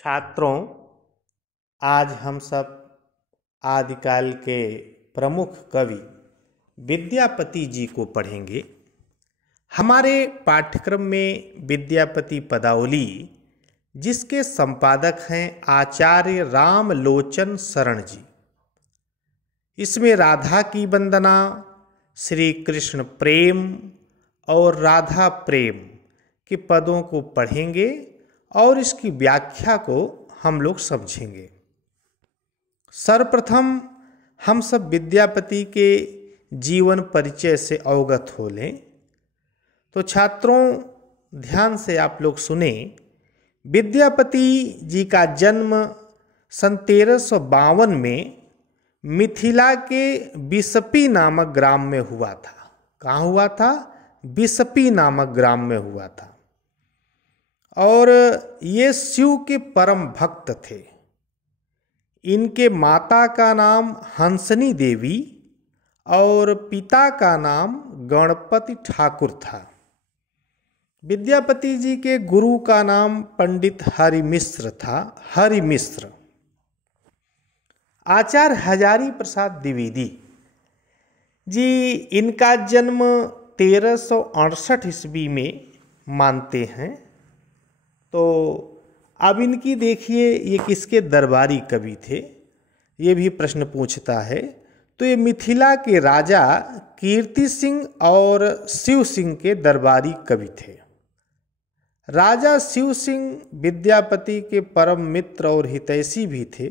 छात्रों, आज हम सब आदिकाल के प्रमुख कवि विद्यापति जी को पढ़ेंगे। हमारे पाठ्यक्रम में विद्यापति पदावली, जिसके संपादक हैं आचार्य रामलोचन शरण जी, इसमें राधा की वंदना, श्री कृष्ण प्रेम और राधा प्रेम के पदों को पढ़ेंगे और इसकी व्याख्या को हम लोग समझेंगे। सर्वप्रथम हम सब विद्यापति के जीवन परिचय से अवगत हो लें। तो छात्रों, ध्यान से आप लोग सुने। विद्यापति जी का जन्म सन 1352 में मिथिला के बिसपी नामक ग्राम में हुआ था। कहाँ हुआ था? बिसपी नामक ग्राम में हुआ था। और ये शिव के परम भक्त थे। इनके माता का नाम हंसनी देवी और पिता का नाम गणपति ठाकुर था। विद्यापति जी के गुरु का नाम पंडित हरिमिश्र था। हरिमिश्र। आचार्य हजारी प्रसाद द्विवेदी जी, इनका जन्म 1368 ईस्वी में मानते हैं। तो अब इनकी देखिए, ये किसके दरबारी कवि थे, ये भी प्रश्न पूछता है। तो ये मिथिला के राजा कीर्ति सिंह और शिव सिंह के दरबारी कवि थे। राजा शिव सिंह विद्यापति के परम मित्र और हितैषी भी थे।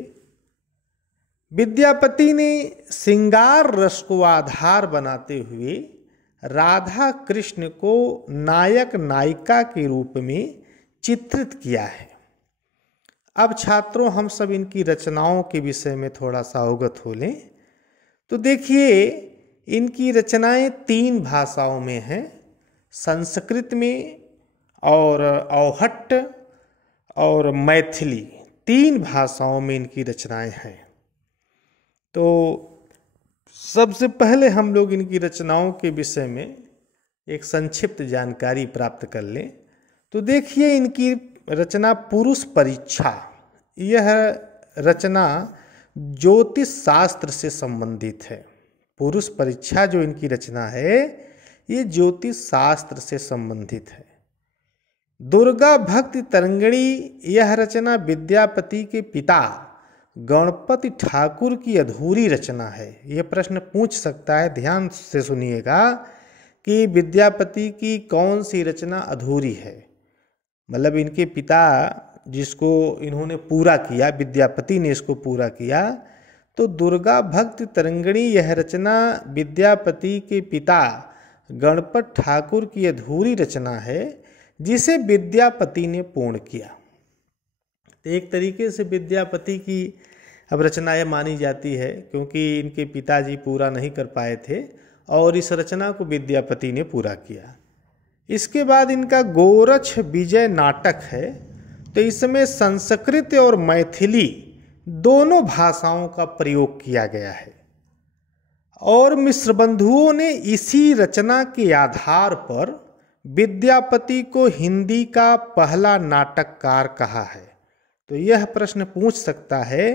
विद्यापति ने श्रृंगार रस को आधार बनाते हुए राधा कृष्ण को नायक नायिका के रूप में चित्रित किया है। अब छात्रों, हम सब इनकी रचनाओं के विषय में थोड़ा सा अवगत हो लें। तो देखिए, इनकी रचनाएं 3 भाषाओं में हैं, संस्कृत में और अवहट्ट और मैथिली। 3 भाषाओं में इनकी रचनाएं हैं। तो सबसे पहले हम लोग इनकी रचनाओं के विषय में एक संक्षिप्त जानकारी प्राप्त कर लें। तो देखिए, इनकी रचना पुरुष परीक्षा, यह रचना ज्योतिष शास्त्र से संबंधित है। पुरुष परीक्षा जो इनकी रचना है, ये ज्योतिष शास्त्र से संबंधित है। दुर्गा भक्ति तरंगिणी, यह रचना विद्यापति के पिता गणपति ठाकुर की अधूरी रचना है। यह प्रश्न पूछ सकता है, ध्यान से सुनिएगा, कि विद्यापति की कौन सी रचना अधूरी है। मतलब इनके पिता जिसको इन्होंने पूरा किया, विद्यापति ने इसको पूरा किया। तो दुर्गा भक्ति तरंगिणी, यह रचना विद्यापति के पिता गणपति ठाकुर की अधूरी रचना है, जिसे विद्यापति ने पूर्ण किया। तो एक तरीके से विद्यापति की अब रचना यह मानी जाती है, क्योंकि इनके पिताजी पूरा नहीं कर पाए थे और इस रचना को विद्यापति ने पूरा किया। इसके बाद इनका गोरक्ष विजय नाटक है। तो इसमें संस्कृत और मैथिली दोनों भाषाओं का प्रयोग किया गया है। और मिश्र बंधुओं ने इसी रचना के आधार पर विद्यापति को हिंदी का पहला नाटककार कहा है। तो यह प्रश्न पूछ सकता है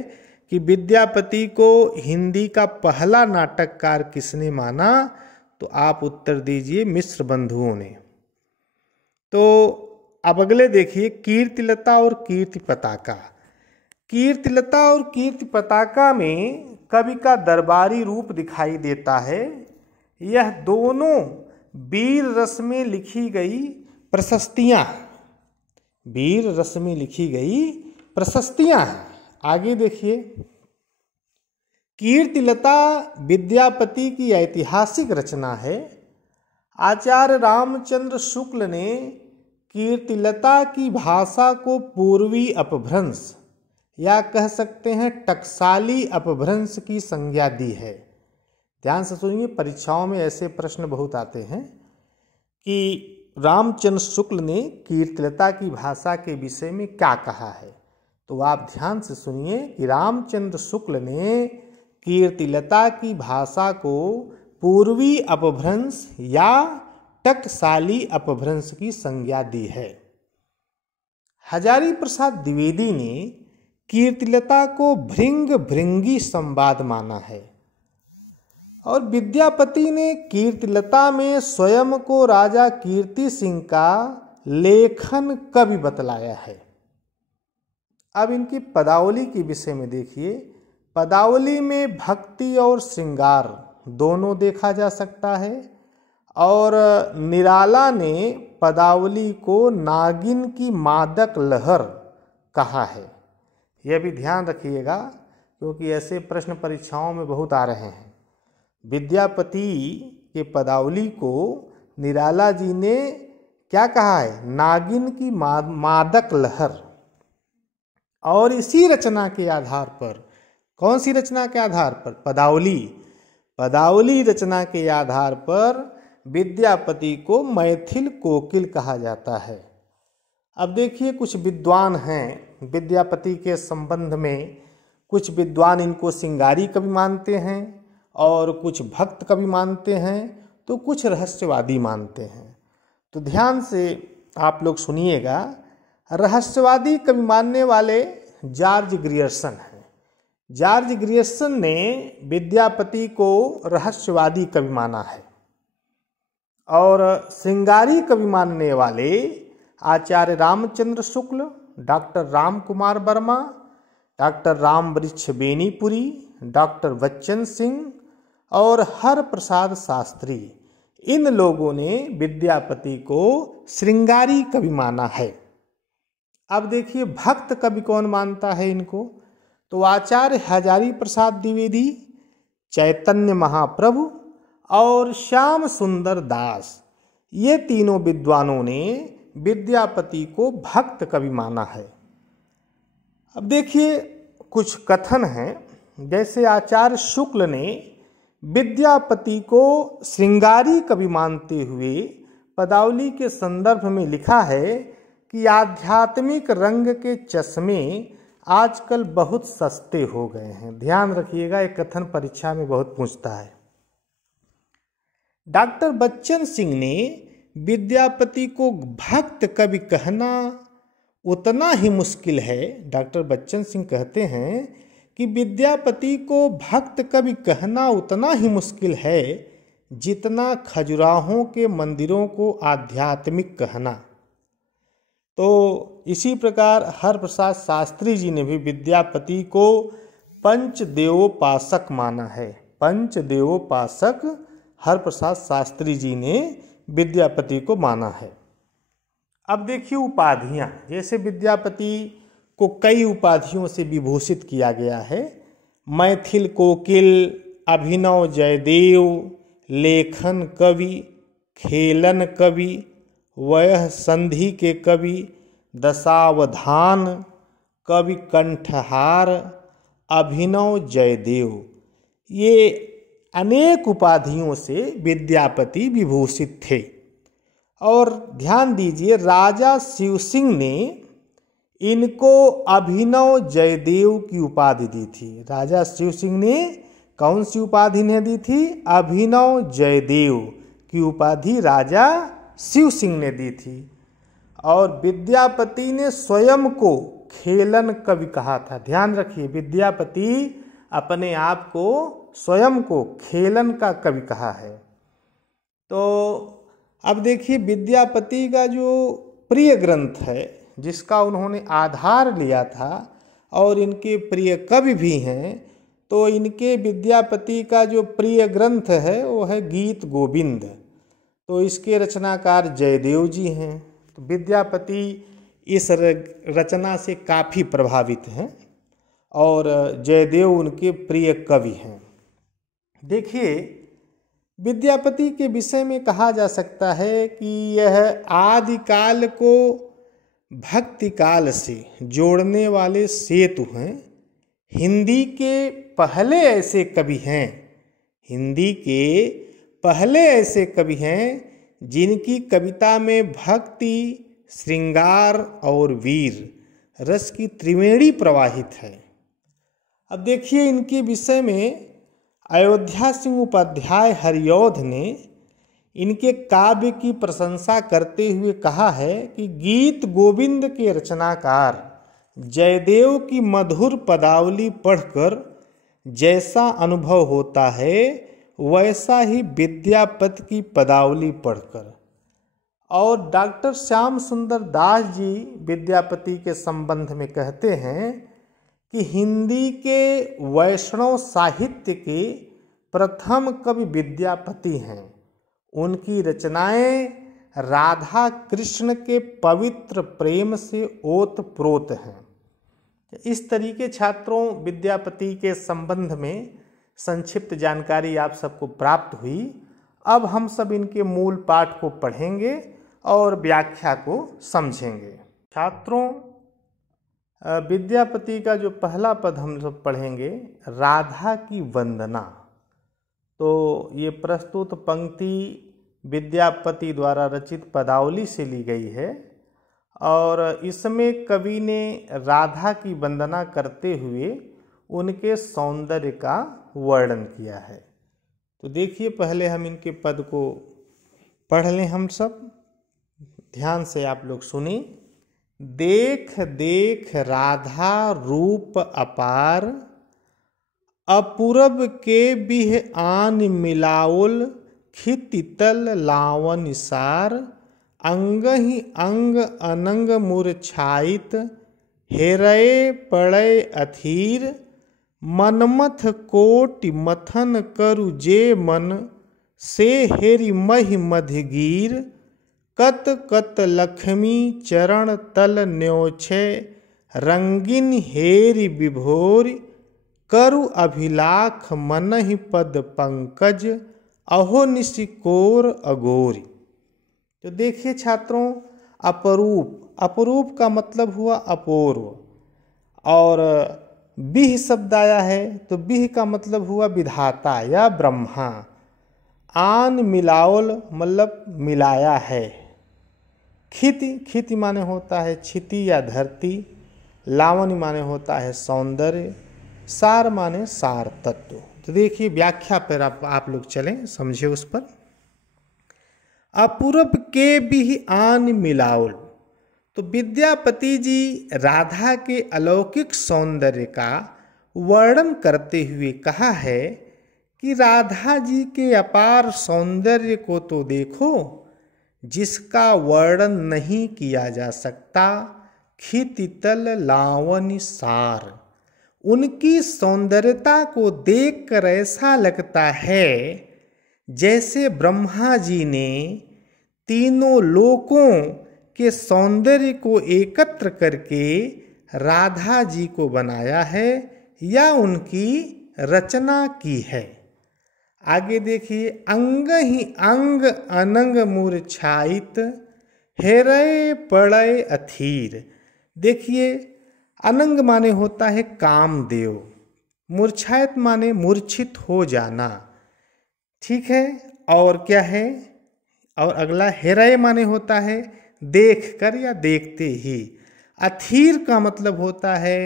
कि विद्यापति को हिंदी का पहला नाटककार किसने माना? तो आप उत्तर दीजिए, मिश्र बंधुओं ने। तो अब अगले देखिए, कीर्तिलता और कीर्ति पताका। कीर्तिलता और कीर्ति पताका में कवि का दरबारी रूप दिखाई देता है। यह दोनों वीर रस में लिखी गई प्रशस्तियां, वीर रस में लिखी गई प्रशस्तियां हैं। आगे देखिए, कीर्तिलता विद्यापति की ऐतिहासिक रचना है। आचार्य रामचंद्र शुक्ल ने कीर्तिलता की भाषा को पूर्वी अपभ्रंश, या कह सकते हैं टकसाली अपभ्रंश की संज्ञा दी है। ध्यान से सुनिए, परीक्षाओं में ऐसे प्रश्न बहुत आते हैं कि रामचंद्र शुक्ल ने कीर्तिलता की भाषा के विषय में क्या कहा है। तो आप ध्यान से सुनिए कि रामचंद्र शुक्ल ने कीर्तिलता की भाषा को पूर्वी अपभ्रंश या टकसाली अपभ्रंश की संज्ञा दी है। हजारी प्रसाद द्विवेदी ने कीर्तिलता को भृंग भृंगी संवाद माना है और विद्यापति ने कीर्तिलता में स्वयं को राजा कीर्ति सिंह का लेखन कवि बतलाया है। अब इनकी पदावली के विषय में देखिए। पदावली में भक्ति और श्रृंगार दोनों देखा जा सकता है और निराला ने पदावली को नागिन की मादक लहर कहा है। यह भी ध्यान रखिएगा क्योंकि ऐसे प्रश्न परीक्षाओं में बहुत आ रहे हैं। विद्यापति के पदावली को निराला जी ने क्या कहा है? नागिन की मादक लहर। और इसी रचना के आधार पर, कौन सी रचना के आधार पर? पदावली रचना के आधार पर विद्यापति को मैथिल कोकिल कहा जाता है। अब देखिए, कुछ विद्वान हैं विद्यापति के संबंध में, कुछ विद्वान इनको श्रृंगारी कवि मानते हैं और कुछ भक्त कवि मानते हैं, तो कुछ रहस्यवादी मानते हैं। तो ध्यान से आप लोग सुनिएगा। रहस्यवादी कवि मानने वाले जॉर्ज ग्रियर्सन हैं। जॉर्ज ग्रियर्सन ने विद्यापति को रहस्यवादी कवि माना है और श्रृंगारी कवि मानने वाले Acharya Ramchandra Shukla, doctor Ram Kumar Verma, doctor Rambriksh Benipuri, doctor Bachchan Singh और हर प्रसाद शास्त्री, इन लोगों ने विद्यापति को श्रृंगारी कवि माना है। अब देखिए, भक्त कवि कौन मानता है इनको? तो आचार्य हजारी प्रसाद द्विवेदी, चैतन्य महाप्रभु और श्याम सुंदर दास, ये तीनों विद्वानों ने विद्यापति को भक्त कवि माना है। अब देखिए, कुछ कथन हैं। जैसे आचार्य शुक्ल ने विद्यापति को श्रृंगारी कवि मानते हुए पदावली के संदर्भ में लिखा है कि आध्यात्मिक रंग के चश्मे आजकल बहुत सस्ते हो गए हैं। ध्यान रखिएगा, एक कथन परीक्षा में बहुत पूछता है। डॉक्टर बच्चन सिंह ने विद्यापति को भक्त कवि कहना उतना ही मुश्किल है। डॉक्टर बच्चन सिंह कहते हैं कि विद्यापति को भक्त कवि कहना उतना ही मुश्किल है जितना खजुराहों के मंदिरों को आध्यात्मिक कहना। तो इसी प्रकार हर प्रसाद शास्त्री जी ने भी विद्यापति को पंचदेवोपासक माना है। पंचदेवोपासक हर प्रसाद शास्त्री जी ने विद्यापति को माना है। अब देखिए उपाधियां, जैसे विद्यापति को कई उपाधियों से विभूषित किया गया है। मैथिल कोकिल, अभिनव जयदेव, लेखन कवि, खेलन कवि, वयः संधि के कवि, दशावधान, कवि कंठहार, अभिनव जयदेव, ये अनेक उपाधियों से विद्यापति विभूषित थे। और ध्यान दीजिए, राजा शिव सिंह ने इनको अभिनव जयदेव की उपाधि दी थी। राजा शिव सिंह ने कौन सी उपाधि ने दी थी? अभिनव जयदेव की उपाधि राजा शिव सिंह ने दी थी। और विद्यापति ने स्वयं को खेलन कवि कहा था। ध्यान रखिए, विद्यापति अपने आप को स्वयं को खेलन का कवि कहा है। तो अब देखिए, विद्यापति का जो प्रिय ग्रंथ है जिसका उन्होंने आधार लिया था और इनके प्रिय कवि भी हैं, तो इनके विद्यापति का जो प्रिय ग्रंथ है वो है गीत गोविंद। तो इसके रचनाकार जयदेव जी हैं। तो विद्यापति इस रचना से काफ़ी प्रभावित हैं और जयदेव उनके प्रिय कवि हैं। देखिए, विद्यापति के विषय में कहा जा सकता है कि यह आदिकाल को भक्ति काल से जोड़ने वाले सेतु हैं। हिंदी के पहले ऐसे कवि हैं, हिंदी के पहले ऐसे कवि हैं जिनकी कविता में भक्ति, श्रृंगार और वीर रस की त्रिवेणी प्रवाहित है। अब देखिए, इनके विषय में अयोध्या सिंह उपाध्याय हरिऔध ने इनके काव्य की प्रशंसा करते हुए कहा है कि गीत गोविंद के रचनाकार जयदेव की मधुर पदावली पढ़कर जैसा अनुभव होता है वैसा ही विद्यापति की पदावली पढ़कर। और डॉक्टर श्याम सुंदर दास जी विद्यापति के संबंध में कहते हैं कि हिंदी के वैष्णव साहित्य के प्रथम कवि विद्यापति हैं। उनकी रचनाएं राधा कृष्ण के पवित्र प्रेम से ओतप्रोत हैं। इस तरीके छात्रों विद्यापति के संबंध में संक्षिप्त जानकारी आप सबको प्राप्त हुई। अब हम सब इनके मूल पाठ को पढ़ेंगे और व्याख्या को समझेंगे। छात्रों, विद्यापति का जो पहला पद हम सब पढ़ेंगे, राधा की वंदना। तो ये प्रस्तुत पंक्ति विद्यापति द्वारा रचित पदावली से ली गई है और इसमें कवि ने राधा की वंदना करते हुए उनके सौंदर्य का वर्णन किया है। तो देखिए, पहले हम इनके पद को पढ़ लें। हम सब ध्यान से आप लोग सुनी। देख देख राधा रूप अपार, अपूरब के बिह आन मिलाओल, खितितल लावन सार, अंग ही अंग अनंग मूर्छाइत, हेरय पड़य अथीर, मनमथ कोटि मथन करु जे मन, से हेरि महि मधगीर, कत कत लक्ष्मी चरण तल न्योछे, रंगिन हेरि विभोर, करु अभिलाख मनहि पद पंकज, अहो निशिकोर अगोरी। तो देखिए छात्रों, अपरूप, अपरूप का मतलब हुआ अपूर्व, और बिह शब्द आया है तो बिह का मतलब हुआ विधाता या ब्रह्मा। आन मिलाओल मतलब मिलाया है। खिति, खिति माने होता है क्षिति या धरती। लावणी माने होता है सौंदर्य। सार माने सार तत्व। तो देखिए व्याख्या पर आप लोग चलें, समझे उस पर। अपूरब के भी आन मिलाओल। तो विद्यापति जी राधा के अलौकिक सौंदर्य का वर्णन करते हुए कहा है कि राधा जी के अपार सौंदर्य को तो देखो, जिसका वर्णन नहीं किया जा सकता। खितितल लावनी सार, उनकी सौंदर्यता को देखकर ऐसा लगता है जैसे ब्रह्मा जी ने तीनों लोकों के सौंदर्य को एकत्र करके राधा जी को बनाया है या उनकी रचना की है। आगे देखिए, अंग ही अंग अनंग मूर्छाइत, हेरय पड़य अथीर। देखिए, अनंग माने होता है कामदेव, मूर्छायत माने मूर्छित हो जाना, ठीक है। और क्या है, और अगला हेरय माने होता है देख कर या देखते ही। अथीर का मतलब होता है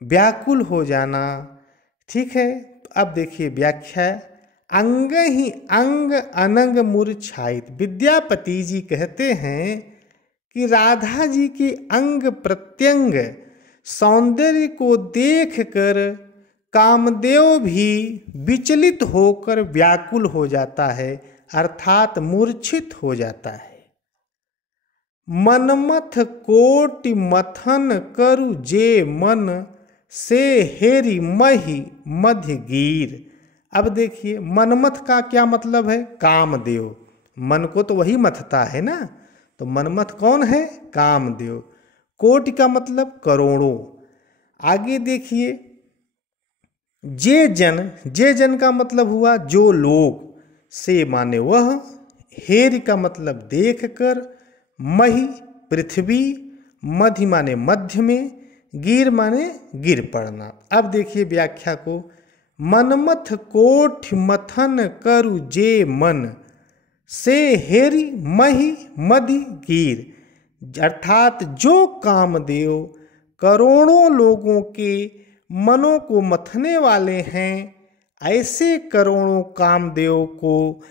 व्याकुल हो जाना, ठीक है। अब देखिए व्याख्या, अंग ही अंग अनंग मूर्छाइत। विद्यापति जी कहते हैं कि राधा जी के अंग प्रत्यंग सौंदर्य को देखकर कामदेव भी विचलित होकर व्याकुल हो जाता है, अर्थात मूर्छित हो जाता है। मनमथ कोटि मथन करु जे मन, से हेरि महि मध्यगीर। अब देखिए, मनमथ का क्या मतलब है, कामदेव। मन को तो वही मथता है ना, तो मनमथ कौन है, कामदेव। कोटि का मतलब करोड़ों। आगे देखिए, जे जन, जे जन का मतलब हुआ जो लोग, से माने वह, हेरि का मतलब देख कर, मही पृथ्वी, मधि माने मध्य में, गिर माने गिर पड़ना। अब देखिए व्याख्या को, मनमथ कोटि मथन करु जे मन, से हेरि मही मधि गिर। अर्थात जो कामदेव करोड़ों लोगों के मनों को मथने वाले हैं, ऐसे करोड़ों कामदेव को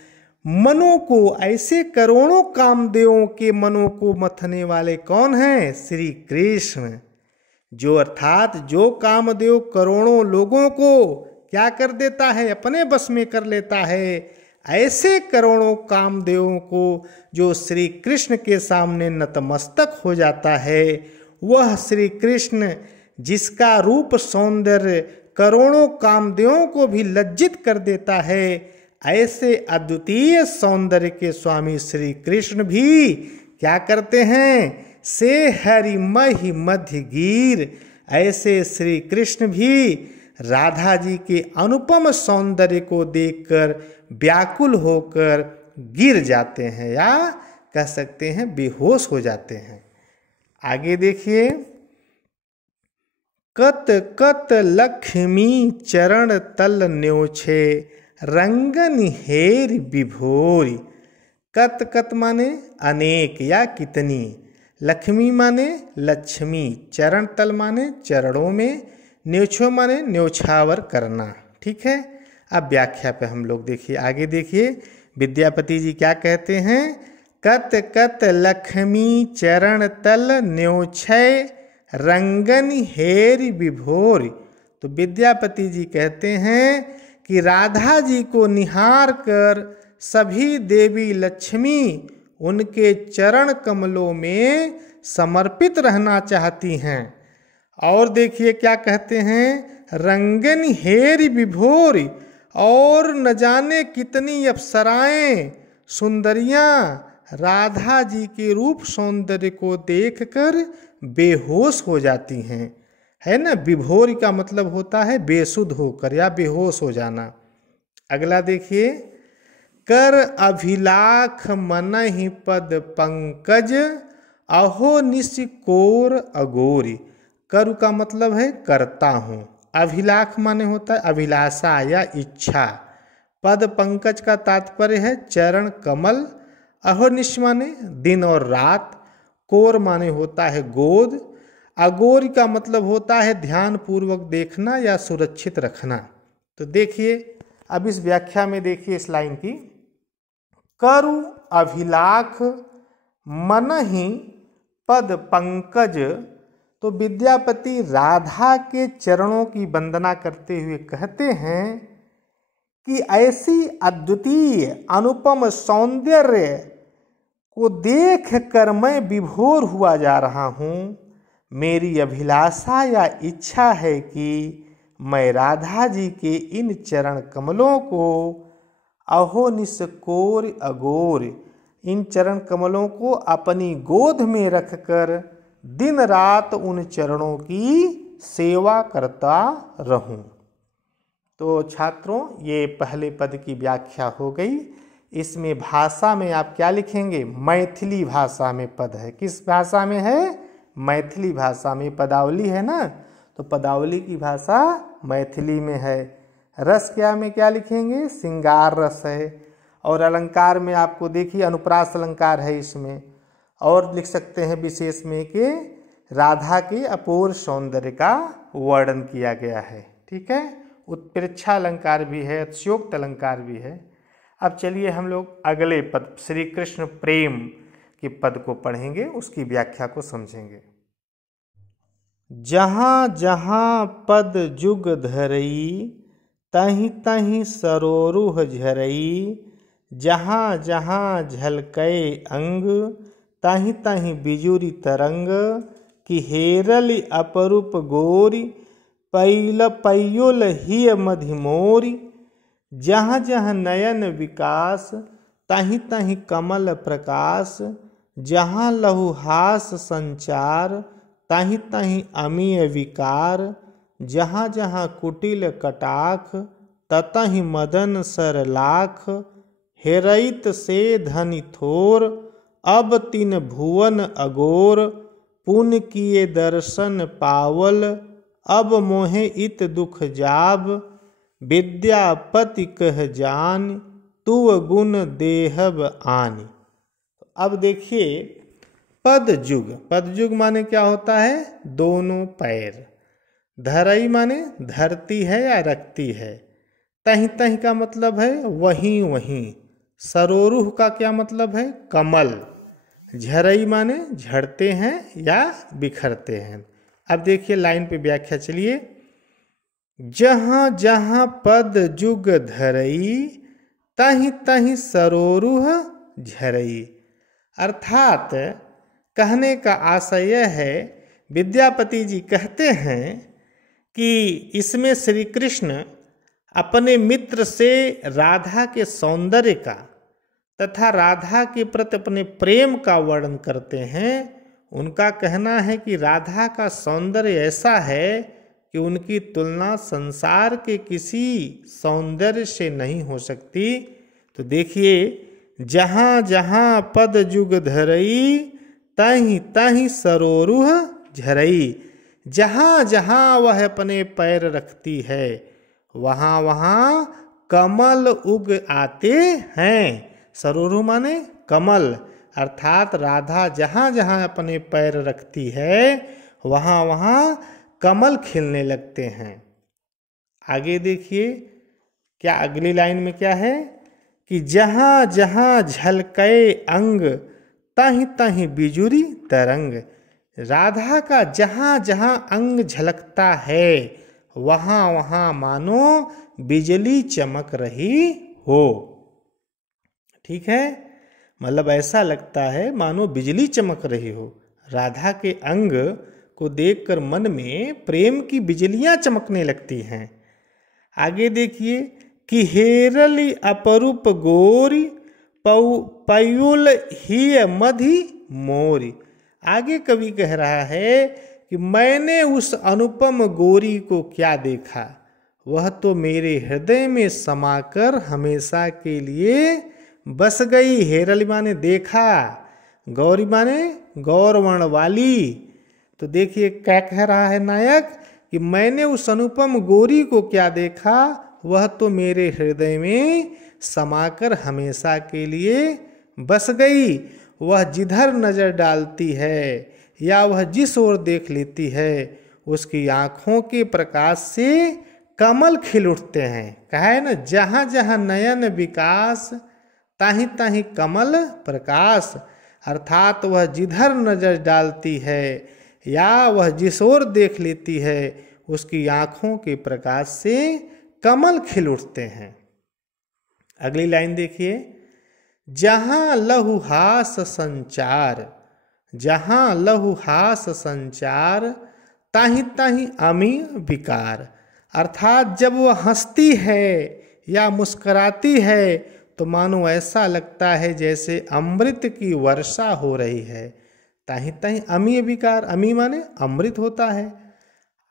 मनों को, ऐसे करोड़ों कामदेवों के मनों को मथने वाले कौन हैं? श्री कृष्ण। जो अर्थात जो कामदेव करोड़ों लोगों को क्या कर देता है? अपने बस में कर लेता है। ऐसे करोड़ों कामदेवों को जो श्री कृष्ण के सामने नतमस्तक हो जाता है, वह श्री कृष्ण जिसका रूप सौंदर्य करोड़ों कामदेवों को भी लज्जित कर देता है, ऐसे अद्वितीय सौंदर्य के स्वामी श्री कृष्ण भी क्या करते हैं? से हरि महि मध्य गिर। ऐसे श्री कृष्ण भी राधा जी के अनुपम सौंदर्य को देखकर व्याकुल होकर गिर जाते हैं, या कह सकते हैं बेहोश हो जाते हैं। आगे देखिए, कत कत लक्ष्मी चरण तल न्योछे रंगन हेर विभोरी। कत कत माने अनेक या कितनी, लक्ष्मी माने लक्ष्मी, चरण तल माने चरणों में, न्योछो माने न्योछावर करना। ठीक है, अब व्याख्या पे हम लोग देखिए, आगे देखिए विद्यापति जी क्या कहते हैं। कत कत लक्ष्मी चरण तल न्योछय रंगन हेर विभोर। तो विद्यापति जी कहते हैं कि राधा जी को निहार कर सभी देवी लक्ष्मी उनके चरण कमलों में समर्पित रहना चाहती हैं। और देखिए क्या कहते हैं, रंगन हेर विभोर, और न जाने कितनी अप्सराएं सुंदरियां राधा जी के रूप सौंदर्य को देखकर बेहोश हो जाती हैं। है ना, विभोर का मतलब होता है बेसुध होकर या बेहोश हो जाना। अगला देखिए, कर अभिलाख मनहि पद पंकज अहो निशिकोर अगोरी। कर का मतलब है करता हूँ, अभिलाख माने होता है अभिलाषा या इच्छा, पद पंकज का तात्पर्य है चरण कमल, अहोनिश माने दिन और रात, कोर माने होता है गोद, अगोर का मतलब होता है ध्यान पूर्वक देखना या सुरक्षित रखना। तो देखिए अब इस व्याख्या में देखिए इस लाइन की, करु अभिलाख मनहि पद पंकज। तो विद्यापति राधा के चरणों की वंदना करते हुए कहते हैं कि ऐसी अद्वितीय अनुपम सौंदर्य को देख कर मैं विभोर हुआ जा रहा हूँ। मेरी अभिलाषा या इच्छा है कि मैं राधा जी के इन चरण कमलों को अहो निस्कोर अगोर, इन चरण कमलों को अपनी गोद में रखकर दिन रात उन चरणों की सेवा करता रहूं। तो छात्रों ये पहले पद की व्याख्या हो गई। इसमें भाषा में आप क्या लिखेंगे? मैथिली भाषा में पद है। किस भाषा में है? मैथिली भाषा में। पदावली है ना, तो पदावली की भाषा मैथिली में है। रस क्या में क्या लिखेंगे? श्रृंगार रस है। और अलंकार में आपको देखिए अनुप्रास अलंकार है इसमें। और लिख सकते हैं विशेष में कि राधा के अपूर्व सौंदर्य का वर्णन किया गया है। ठीक है, उत्प्रेक्षा अलंकार भी है, अतिशयोक्त अलंकार भी है। अब चलिए हम लोग अगले पद श्री कृष्ण प्रेम के पद को पढ़ेंगे, उसकी व्याख्या को समझेंगे। जहाँ जहाँ पद जुग धरई तहीं तहीं सरोरुह झरई, जहाँ जहाँ झलकए अंग तहीं तहीं बिजुरी तरंग, कि हेरल अपरूप गोरी पैल पैयोल हिय मधिमोरी, जहाँ जहाँ नयन विकास तहीं तहीं कमल प्रकाश, जहाँ लहुहास संचार तहीं तहीं अमीय विकार, जहाँ जहाँ कुटिल कटाख ततहीं मदन सर लाख, हेरइत से धनि थोर अब तिन भुवन अगोर, पुन किए दर्शन पावल अब मोहे इत दुख जाब, विद्यापति कह जान तुव गुण देहब आनि। अब देखिए पदयुग, पदयुग माने क्या होता है? दोनों पैर। धरई माने धरती है या रखती है। तहीं तहीं का मतलब है वहीं वहीं। सरोरुह का क्या मतलब है? कमल। झरई माने झड़ते हैं या बिखरते हैं। अब देखिए लाइन पे व्याख्या चलिए। जहाँ जहाँ पद जुग धरई, तहीं तहीं सरोरुह झरई। अर्थात कहने का आशय यह है, विद्यापति जी कहते हैं कि इसमें श्री कृष्ण अपने मित्र से राधा के सौंदर्य का तथा राधा के प्रति अपने प्रेम का वर्णन करते हैं। उनका कहना है कि राधा का सौंदर्य ऐसा है कि उनकी तुलना संसार के किसी सौंदर्य से नहीं हो सकती। तो देखिए, जहाँ जहाँ पद जुग धरई, तहीं तहीं सरोरुह झरई। जहाँ जहाँ वह अपने पैर रखती है, वहाँ वहाँ कमल उग आते हैं। सरोरुह माने कमल, अर्थात राधा जहाँ जहाँ अपने पैर रखती है, वहाँ वहाँ कमल खिलने लगते हैं। आगे देखिए क्या अगली लाइन में क्या है कि जहाँ जहाँ झलके अंग, तहीं तहीं बिजुरी तरंग। राधा का जहाँ जहाँ अंग झलकता है, वहाँ वहाँ मानो बिजली चमक रही हो। ठीक है, मतलब ऐसा लगता है मानो बिजली चमक रही हो। राधा के अंग को देखकर मन में प्रेम की बिजलियां चमकने लगती हैं। आगे देखिए कि हेरली अपरूप गोरी, पयुल ही मधि मोरी। आगे कवि कह रहा है कि मैंने उस अनुपम गोरी को क्या देखा, वह तो मेरे हृदय में समाकर हमेशा के लिए बस गई। हेरली माने देखा, गौरी माने गौरवर्ण वाली। तो देखिए क्या कह रहा है नायक कि मैंने उस अनुपम गोरी को क्या देखा, वह तो मेरे हृदय में समाकर हमेशा के लिए बस गई। वह जिधर नजर डालती है या वह जिस ओर देख लेती है, उसकी आँखों के प्रकाश से कमल खिल उठते हैं। कहा है ना, जहाँ जहाँ नयन विकास, ताहीं ताहीं कमल प्रकाश। अर्थात वह जिधर नजर डालती है या वह जिस ओर देख लेती है, उसकी आँखों के प्रकाश से कमल खिल उठते हैं। अगली लाइन देखिए, जहाँ लहुहास संचार, जहाँ लहुहास संचार, ताहीं ताहीं अमी विकार। अर्थात जब वह हंसती है या मुस्कुराती है तो मानो ऐसा लगता है जैसे अमृत की वर्षा हो रही है। ताहीं ताहीं अमी विकार, अमी माने अमृत होता है।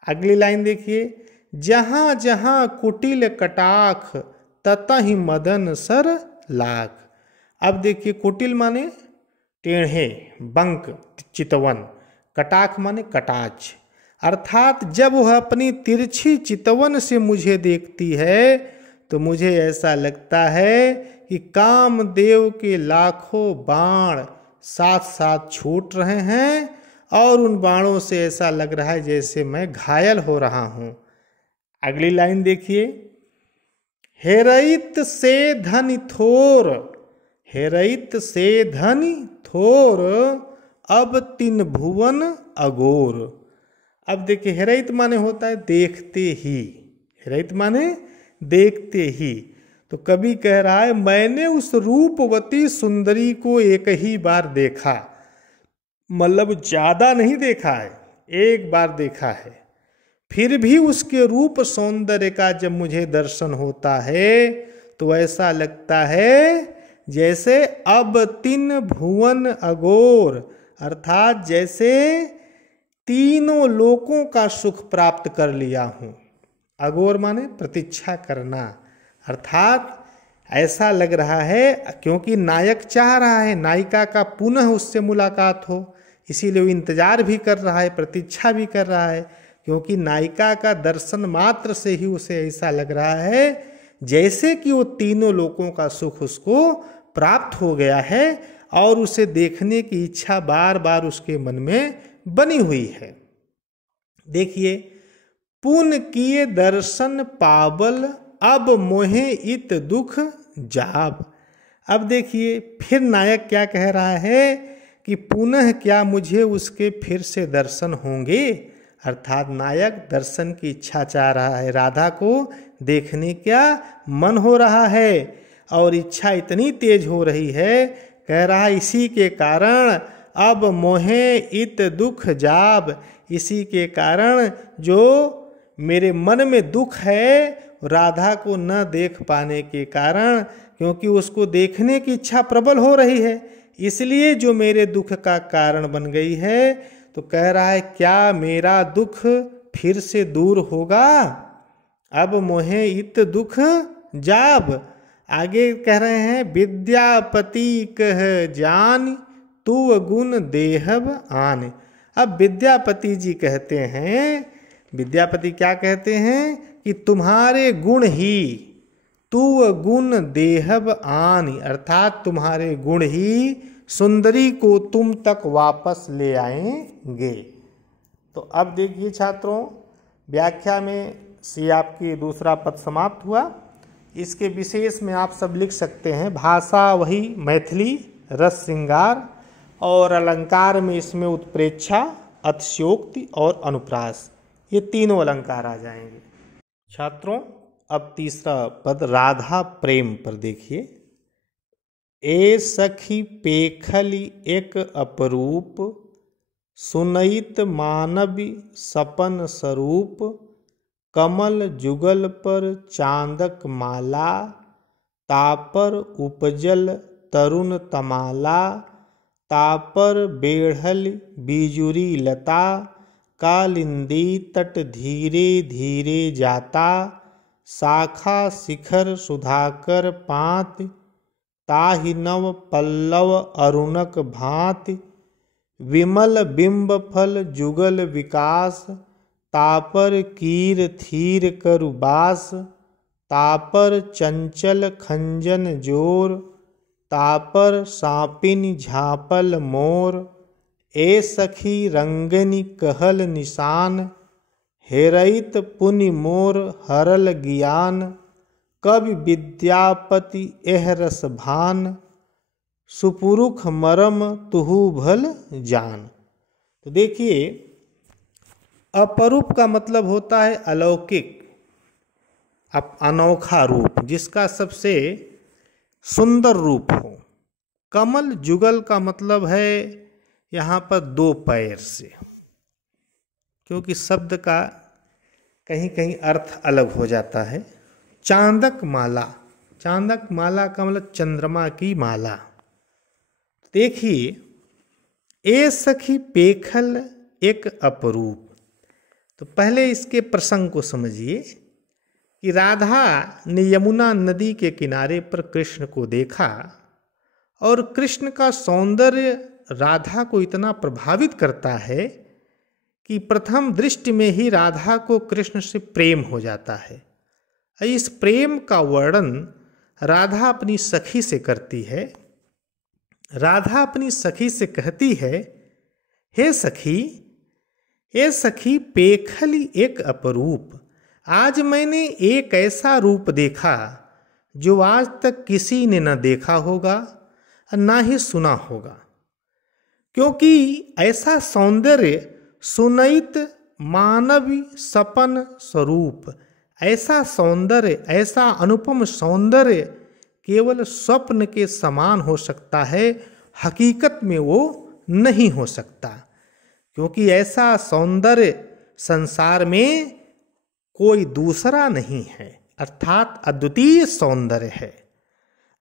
अगली लाइन देखिए, जहाँ जहाँ कुटिल कटाख, ततहि मदन सर लाख। अब देखिए कुटिल माने टेढ़े, बंक, चितवन, कटाख माने कटाक्ष। अर्थात जब वह अपनी तिरछी चितवन से मुझे देखती है तो मुझे ऐसा लगता है कि कामदेव के लाखों बाण साथ साथ छूट रहे हैं और उन बाणों से ऐसा लग रहा है जैसे मैं घायल हो रहा हूँ। अगली लाइन देखिए, हेरइत से धनि थोर, हेरइत से धनि थोर, अब तीन भुवन अगोर। अब देखिए हेरइत माने होता है देखते ही, हेरइत माने देखते ही। तो कवि कह रहा है मैंने उस रूपवती सुंदरी को एक ही बार देखा, मतलब ज्यादा नहीं देखा है, एक बार देखा है। फिर भी उसके रूप सौंदर्य का जब मुझे दर्शन होता है तो ऐसा लगता है जैसे अब तीन भुवन अगोर, अर्थात जैसे तीनों लोकों का सुख प्राप्त कर लिया हूँ। अगोर माने प्रतीक्षा करना, अर्थात ऐसा लग रहा है क्योंकि नायक चाह रहा है नायिका का पुनः उससे मुलाकात हो, इसीलिए वो इंतजार भी कर रहा है, प्रतीक्षा भी कर रहा है। क्योंकि नायिका का दर्शन मात्र से ही उसे ऐसा लग रहा है जैसे कि वो तीनों लोकों का सुख उसको प्राप्त हो गया है और उसे देखने की इच्छा बार बार उसके मन में बनी हुई है। देखिए, पुन किए दर्शन पावल, अब मोहे इत दुख जाब। अब देखिए फिर नायक क्या कह रहा है कि पुनः क्या मुझे उसके फिर से दर्शन होंगे, अर्थात नायक दर्शन की इच्छा चाह रहा है, राधा को देखने का मन हो रहा है और इच्छा इतनी तेज हो रही है, कह रहा इसी के कारण अब मोहे इत दुख जाब, इसी के कारण जो मेरे मन में दुख है राधा को न देख पाने के कारण, क्योंकि उसको देखने की इच्छा प्रबल हो रही है, इसलिए जो मेरे दुख का कारण बन गई है। तो कह रहा है क्या मेरा दुख फिर से दूर होगा, अब मोहे इत दुख जाब। आगे कह रहे हैं विद्यापति कह जान तू गुण देहब आन। अब विद्यापति जी कहते हैं, विद्यापति क्या कहते हैं कि तुम्हारे गुण ही तू गुण देहब आन, अर्थात तुम्हारे गुण ही सुंदरी को तुम तक वापस ले आएंगे। तो अब देखिए छात्रों, व्याख्या में से आपकी दूसरा पद समाप्त हुआ। इसके विशेष में आप सब लिख सकते हैं भाषा वही मैथिली, रस श्रृंगार, और अलंकार में इसमें उत्प्रेक्षा, अतिशयोक्ति और अनुप्रास, ये तीनों अलंकार आ जाएंगे। छात्रों अब तीसरा पद राधा प्रेम पर देखिए। ए सखी पेखली एक अपरूप, सुनैत मानवी सपन स्वरूप, कमल जुगल पर चांदक माला, तापर उपजल तरुण तमाला, तापर बेढ़ल बीजुरी लता, कालिंदी तट धीरे धीरे जाता, शाखा शिखर सुधाकर पात, ताहि नव पल्लव अरुणक भांति, विमल बिंब फल जुगल विकास, तापर कीर थीर करुबास, तापर चंचल खंजन जोर, तापर सापिन झापल मोर, ए सखी रंगनी कहल निशान, हेरैत पुनि मोर हरल ज्ञान, कवि विद्यापति एह रस भान, सुपुरुख मरम तुहु भल जान। तो देखिए अपरूप का मतलब होता है अलौकिक, अनोखा रूप, जिसका सबसे सुंदर रूप हो। कमल जुगल का मतलब है यहाँ पर दो पैर से, क्योंकि शब्द का कहीं कहीं अर्थ अलग हो जाता है। चांदक माला, चांदक माला का मतलब चंद्रमा की माला। देखिए ए सखी पेखल एक अपरूप, तो पहले इसके प्रसंग को समझिए कि राधा ने यमुना नदी के किनारे पर कृष्ण को देखा और कृष्ण का सौंदर्य राधा को इतना प्रभावित करता है कि प्रथम दृष्टि में ही राधा को कृष्ण से प्रेम हो जाता है। इस प्रेम का वर्णन राधा अपनी सखी से करती है। राधा अपनी सखी से कहती है, हे सखी, ए सखी पेखली एक अपरूप, आज मैंने एक ऐसा रूप देखा जो आज तक किसी ने न देखा होगा ना ही सुना होगा, क्योंकि ऐसा सौंदर्य सुनैत मानवी सपन स्वरूप, ऐसा सौंदर्य, ऐसा अनुपम सौंदर्य केवल स्वप्न के समान हो सकता है, हकीकत में वो नहीं हो सकता, क्योंकि ऐसा सौंदर्य संसार में कोई दूसरा नहीं है, अर्थात अद्वितीय सौंदर्य है।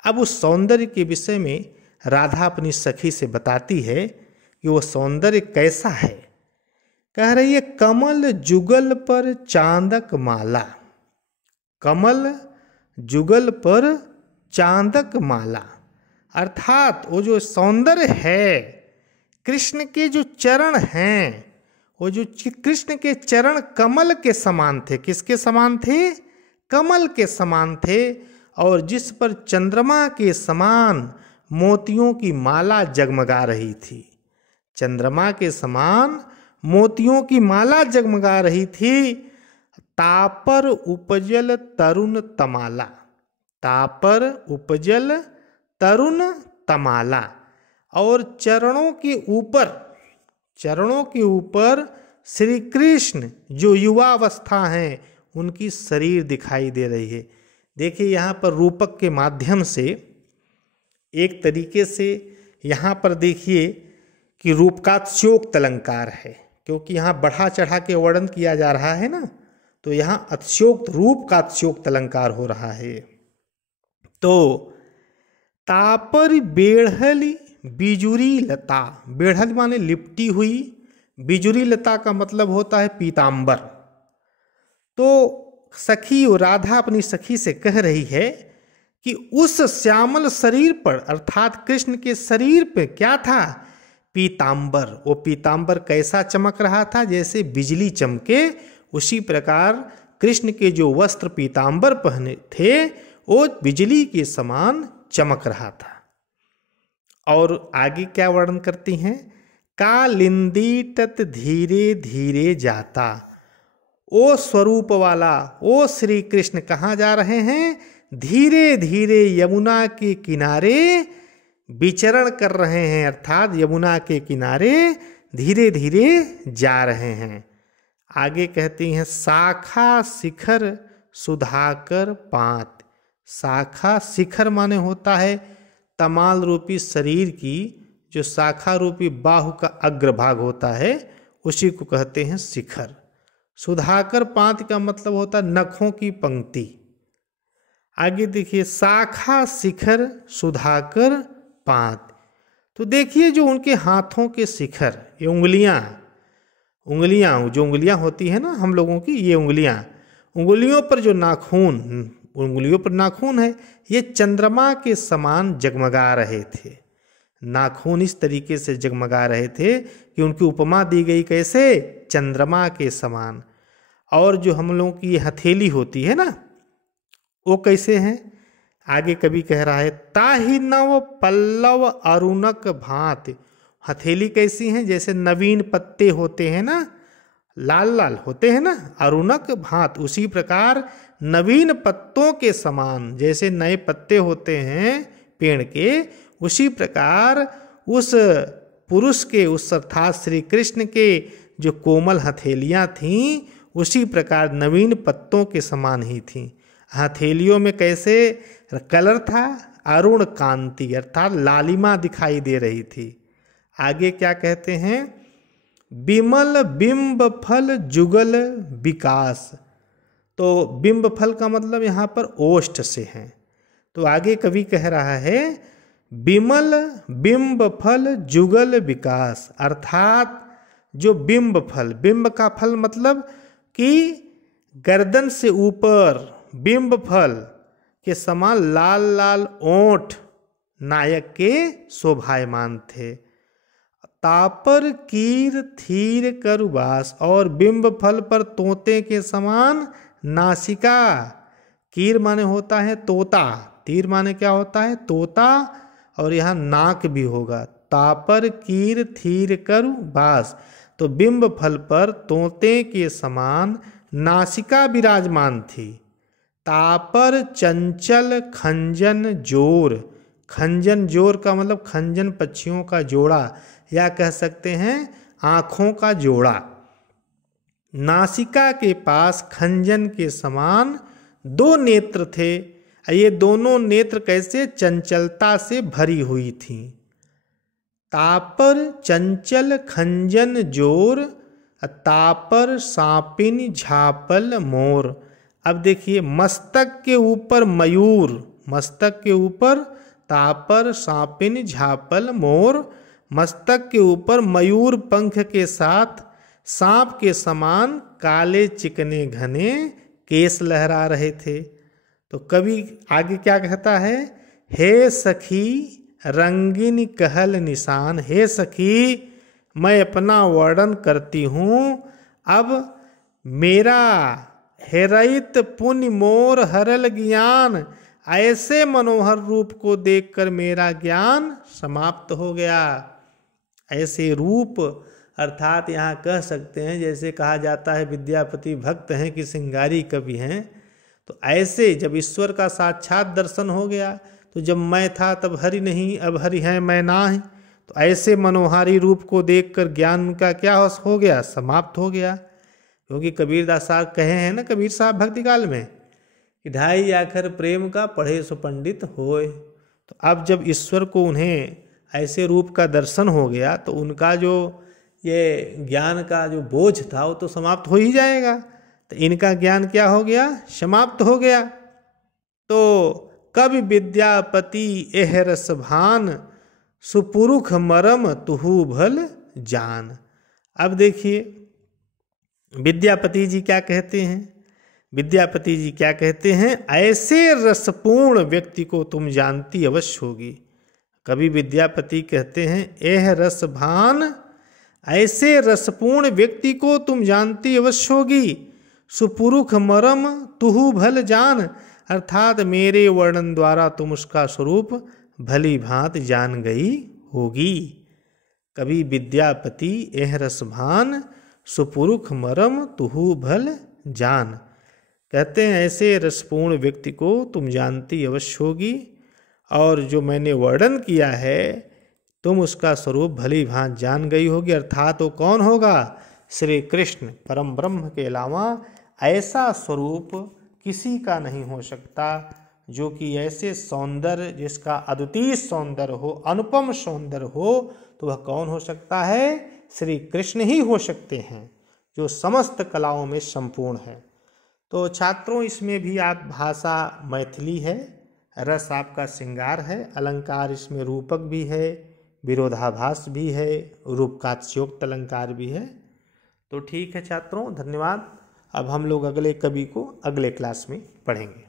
अब उस सौंदर्य के विषय में राधा अपनी सखी से बताती है कि वो सौंदर्य कैसा है। कह रही है कमल जुगल पर चांदक माला, कमल जुगल पर चांदक माला, अर्थात वो जो सौंदर्य है, कृष्ण के जो चरण हैं, वो जो कृष्ण के चरण कमल के समान थे। किसके समान थे? कमल के समान थे, और जिस पर चंद्रमा के समान मोतियों की माला जगमगा रही थी। चंद्रमा के समान मोतियों की माला जगमगा रही थी। तापर उपजल तरुण तमाला, तापर उपजल तरुण तमाला, और चरणों के ऊपर श्री कृष्ण जो युवावस्था हैं उनकी शरीर दिखाई दे रही है। देखिए यहाँ पर रूपक के माध्यम से एक तरीके से यहाँ पर देखिए कि रूपकात्स्योक्त अलंकार है, क्योंकि यहाँ बढ़ा चढ़ा के वर्णन किया जा रहा है ना, तो यहाँ अत्स्योक्त रूप का अत्स्योक्त अलंकार हो रहा है। तो तापर बेढ़ली बिजुरी लता, बेढ़ल माने लिपटी हुई, बिजुरी लता का मतलब होता है पीतांबर। तो सखी राधा अपनी सखी से कह रही है कि उस श्यामल शरीर पर अर्थात कृष्ण के शरीर पे क्या था, पीतांबर। वो पीतांबर कैसा चमक रहा था, जैसे बिजली चमके, उसी प्रकार कृष्ण के जो वस्त्र पीतांबर पहने थे वो बिजली के समान चमक रहा था। और आगे क्या वर्णन करती हैं, कालिंदी तत धीरे धीरे जाता। ओ स्वरूप वाला, ओ श्री कृष्ण कहाँ जा रहे हैं, धीरे धीरे यमुना के किनारे विचरण कर रहे हैं, अर्थात यमुना के किनारे धीरे धीरे जा रहे हैं। आगे कहती हैं शाखा शिखर सुधाकर पात। शाखा शिखर माने होता है तमाल रूपी शरीर की जो शाखा रूपी बाहु का अग्रभाग होता है, उसी को कहते हैं शिखर। सुधाकर पात का मतलब होता है नखों की पंक्ति। आगे देखिए शाखा शिखर सुधाकर पात। तो देखिए जो उनके हाथों के शिखर, ये उंगलियां जो उंगलियां होती है ना हम लोगों की, ये उंगलियों पर जो नाखून, उंगलियों पर नाखून है, ये चंद्रमा के समान जगमगा रहे थे। नाखून इस तरीके से जगमगा रहे थे कि उनकी उपमा दी गई कैसे, चंद्रमा के समान। और जो हम लोगों की हथेली होती है ना, वो कैसे हैं, आगे कवि कह रहा है ताहि नव पल्लव अरुणक भांति। हथेली कैसी हैं, जैसे नवीन पत्ते होते हैं ना, लाल लाल होते हैं ना, अरुणक भांत, उसी प्रकार नवीन पत्तों के समान, जैसे नए पत्ते होते हैं पेड़ के, उसी प्रकार उस पुरुष के, उस अर्थात श्री कृष्ण के जो कोमल हथेलियां थीं, उसी प्रकार नवीन पत्तों के समान ही थीं। हथेलियों में कैसे कलर था, अरुण कांति, अर्थात लालिमा दिखाई दे रही थी। आगे क्या कहते हैं, बिमल बिंब फल जुगल विकास। तो बिंब फल का मतलब यहाँ पर ओष्ठ से है। तो आगे कवि कह रहा है बिमल बिंब फल जुगल विकास, अर्थात जो बिंब फल, बिंब का फल मतलब कि गर्दन से ऊपर बिंब फल के समान लाल लाल ओंठ नायक के शोभायमान थे। तापर कीर थीर करुबास, और बिंब फल पर तोते के समान नासिका। कीर माने होता है तोता, तीर माने क्या होता है, तोता, और यहाँ नाक भी होगा। तापर कीर थीर करुबास, तो बिंब फल पर तोते के समान नासिका विराजमान थी। तापर चंचल खंजन जोर, खंजन जोर का मतलब खंजन पक्षियों का जोड़ा, या कह सकते हैं आँखों का जोड़ा। नासिका के पास खंजन के समान दो नेत्र थे। ये दोनों नेत्र कैसे, चंचलता से भरी हुई थीं। तापर चंचल खंजन जोर, तापर सांपिन झापल मोर। अब देखिए मस्तक के ऊपर मयूर, मस्तक के ऊपर तापर सांपिन झापल मोर, मस्तक के ऊपर मयूर पंख के साथ सांप के समान काले चिकने घने केस लहरा रहे थे। तो कवि आगे क्या कहता है, हे सखी रंगीन कहल निशान। हे सखी मैं अपना वर्णन करती हूँ, अब मेरा हेरइत पुण्य मोर हरल ज्ञान, ऐसे मनोहर रूप को देखकर मेरा ज्ञान समाप्त हो गया। ऐसे रूप अर्थात यहाँ कह सकते हैं, जैसे कहा जाता है विद्यापति भक्त हैं कि सिंगारी कवि हैं, तो ऐसे जब ईश्वर का साक्षात दर्शन हो गया तो जब मैं था तब हरि नहीं, अब हरि है मैं ना है। तो ऐसे मनोहारी रूप को देखकर ज्ञान का क्या हो गया, समाप्त हो गया। क्योंकि कबीरदास साहब कहे हैं ना, कबीर साहब भक्ति काल में कि ढाई आखर प्रेम का पढ़े सो पंडित होए। तो अब जब ईश्वर को उन्हें ऐसे रूप का दर्शन हो गया तो उनका जो ये ज्ञान का जो बोझ था वो तो समाप्त हो ही जाएगा। तो इनका ज्ञान क्या हो गया, समाप्त हो गया। तो कवि विद्यापति एह रस भान, सुपुरुख मरम तुहु भल जान। अब देखिए विद्यापति जी क्या कहते हैं, विद्यापति जी क्या कहते हैं, ऐसे रसपूर्ण व्यक्ति को तुम जानती अवश्य होगी। कवि विद्यापति कहते हैं एह रस भान, ऐसे रसपूर्ण व्यक्ति को तुम जानती अवश्य होगी। सुपुरुख मरम तुहु भल जान, अर्थात मेरे वर्णन द्वारा तुम उसका स्वरूप भली भांत जान गई होगी। कवि विद्यापति एह रस भान, सुपुरुख मरम तुहु भल जान। कहते हैं ऐसे रसपूर्ण व्यक्ति को तुम जानती अवश्य होगी, और जो मैंने वर्णन किया है तुम उसका स्वरूप भली भांत जान गई होगी। अर्थात वो कौन होगा, श्री कृष्ण परम ब्रह्म के अलावा ऐसा स्वरूप किसी का नहीं हो सकता जो कि ऐसे सौंदर्य, जिसका अद्वितीय सौंदर्य हो, अनुपम सौंदर्य हो, तो वह कौन हो सकता है, श्री कृष्ण ही हो सकते हैं, जो समस्त कलाओं में संपूर्ण है। तो छात्रों इसमें भी आप भाषा मैथिली है, रस आपका श्रृंगार है, अलंकार इसमें रूपक भी है, विरोधाभास भी है, रूपकात्स्योक्त अलंकार भी है। तो ठीक है छात्रों, धन्यवाद। अब हम लोग अगले कवि को अगले क्लास में पढ़ेंगे।